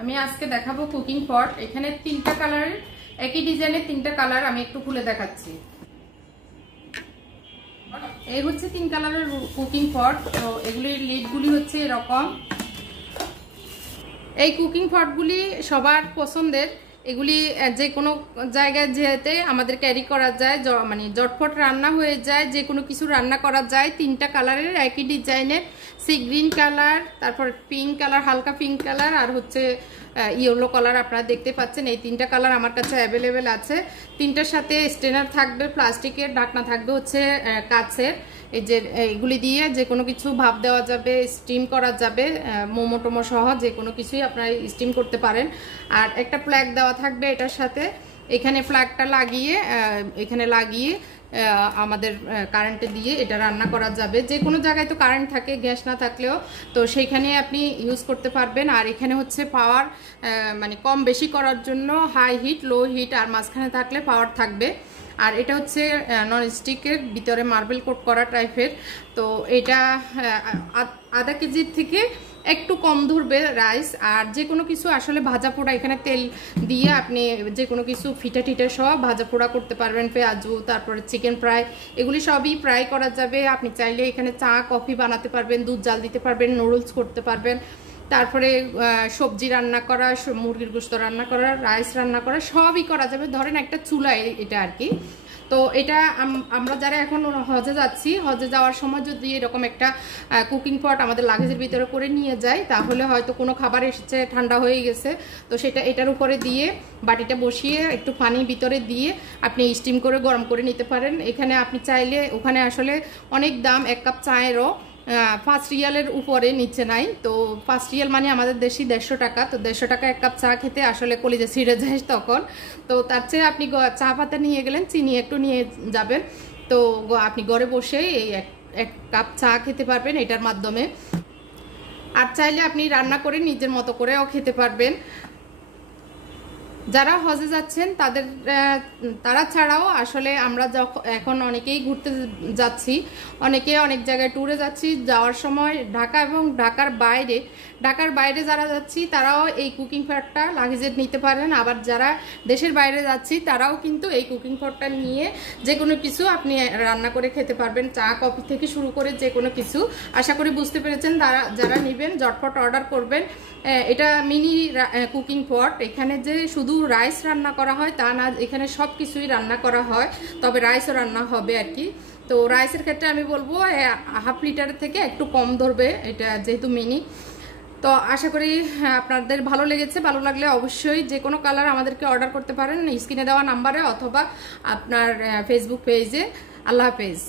আমি আজকে দেখাবো কুকিং পট। এখানে তিনটা কালারের একই ডিজাইনের তিনটা কালার আমি একটু খুলে দেখাচ্ছি। এই হচ্ছে তিন কালারের কুকিং পট। তো এগুলির লিডগুলি হচ্ছে এরকম। এই কুকিং পটগুলি সবার পছন্দের। এগুলি যে কোনো জায়গায় যেতে আমাদের ক্যারি করা যায়, মানে জটফট রান্না হয়ে যায়, যে কোনো কিছু রান্না করা যায়। তিনটা কালারের একই ডিজাইনের, সি গ্রিন কালার, তারপর পিঙ্ক কালার, হালকা পিঙ্ক কালার, আর হচ্ছে ইয়েলো কালার আপনারা দেখতে পাচ্ছেন। এই তিনটা কালার আমার কাছে অ্যাভেলেবেল আছে। তিনটার সাথে স্টেনার থাকবে, প্লাস্টিকের ঢাকনা থাকবে হচ্ছে কাচের। এই যে এগুলি দিয়ে যে কোনো কিছু ভাপ দেওয়া যাবে, স্টিম করা যাবে, মোমো টোমো সহ যে কোনো কিছুই আপনারা স্টিম করতে পারেন। আর একটা প্লাগ দেওয়া থাকবে এটার সাথে। এখানে প্লাগটা লাগিয়ে আমাদের কারেন্টে দিয়ে এটা রান্না করা যাবে। যে কোনো জায়গায় তো কারেন্ট থাকে, গ্যাস না থাকলেও, তো সেইখানে আপনি ইউজ করতে পারবেন। আর এখানে হচ্ছে পাওয়ার মানে কম বেশি করার জন্য হাই হিট, লো হিট, আর মাঝখানে থাকলে পাওয়ার থাকবে। আর এটা হচ্ছে নন স্টিকের, ভিতরে মার্বেল কোট করা টাইপের। তো এটা আধা কেজির থেকে একটু কম ধরবে রাইস। আর যে কোনো কিছু আসলে ভাজা পোড়া, এখানে তেল দিয়ে আপনি যে কোনো কিছু ফিটা টিটা সব ভাজা পোড়া করতে পারবেন। পেঁয়াজু, তারপরে চিকেন ফ্রাই, এগুলি সবই ফ্রাই করা যাবে। আপনি চাইলে এখানে চা কফি বানাতে পারবেন, দুধ জাল দিতে পারবেন, নুডলস করতে পারবেন, তারপরে সবজি রান্না করা, মুরগির গোশত রান্না করা, রাইস রান্না করা, সবই করা যাবে। ধরেন একটা চুলা এটা আর কি। তো এটা আমরা যারা এখন হজে যাচ্ছি, হজে যাওয়ার সময় যদি এরকম একটা কুকিং পট আমাদের লাগেজের ভিতরে করে নিয়ে যাই, তাহলে হয়তো কোনো খাবার এসেছে, ঠান্ডা হয়ে গেছে, তো সেটা এটার উপরে দিয়ে বাটিটা বসিয়ে একটু পানি ভিতরে দিয়ে আপনি স্টিম করে গরম করে নিতে পারেন। এখানে আপনি চাইলে, ওখানে আসলে অনেক দাম, এক কাপ চায়েরও 5 রিয়ালের উপরে নিচে নাই। তো 5 রিয়াল মানে আমাদের দেশি 150 টাকা। তো 150 টাকা এক কাপ চা খেতে আসলে কলিজা ছিঁড়ে যায় তখন। তো তার চেয়ে আপনি চা পাতা নিয়ে গেলেন, চিনি একটু নিয়ে যাবেন, তো আপনি ঘরে বসে এই এক কাপ চা খেতে পারবেন এটার মাধ্যমে। আর চাইলে আপনি রান্না করে নিজের মতো করেও খেতে পারবেন। যারা হজে যাচ্ছেন তারা ছাড়াও আসলে আমরা এখন অনেকেই ঘুরতে যাচ্ছি, অনেকে অনেক জায়গায় ট্যুরে যাচ্ছি। যাওয়ার সময় ঢাকা এবং ঢাকার বাইরে যারা যাচ্ছি তারাও এই কুকিং পটটা লাগেজে নিতে পারেন। আবার যারা দেশের বাইরে যাচ্ছি তারাও কিন্তু এই কুকিং পটটা নিয়ে যে কোনো কিছু আপনি রান্না করে খেতে পারবেন, চা কফি থেকে শুরু করে যে কোনো কিছু। আশা করি বুঝতে পেরেছেন। যারা নেবেন ঝটপট অর্ডার করবেন। এটা মিনি কুকিং পট। এখানে যে শুধু রাইস রান্না করা হয় তা না, এখানে সব কিছুই রান্না করা হয়, তবে রাইসও রান্না হবে আর কি। তো রাইসের ক্ষেত্রে আমি বলবো হাফ লিটার থেকে একটু কম ধরবে এটা, যেহেতু মিনি। তো আশা করি আপনাদের ভালো লেগেছে। ভালো লাগলে অবশ্যই যে কোনো কালার আমাদেরকে অর্ডার করতে পারেন স্ক্রিনে দেওয়া নাম্বারে অথবা আপনার ফেসবুক পেজে। আল্লাহ হাফেজ।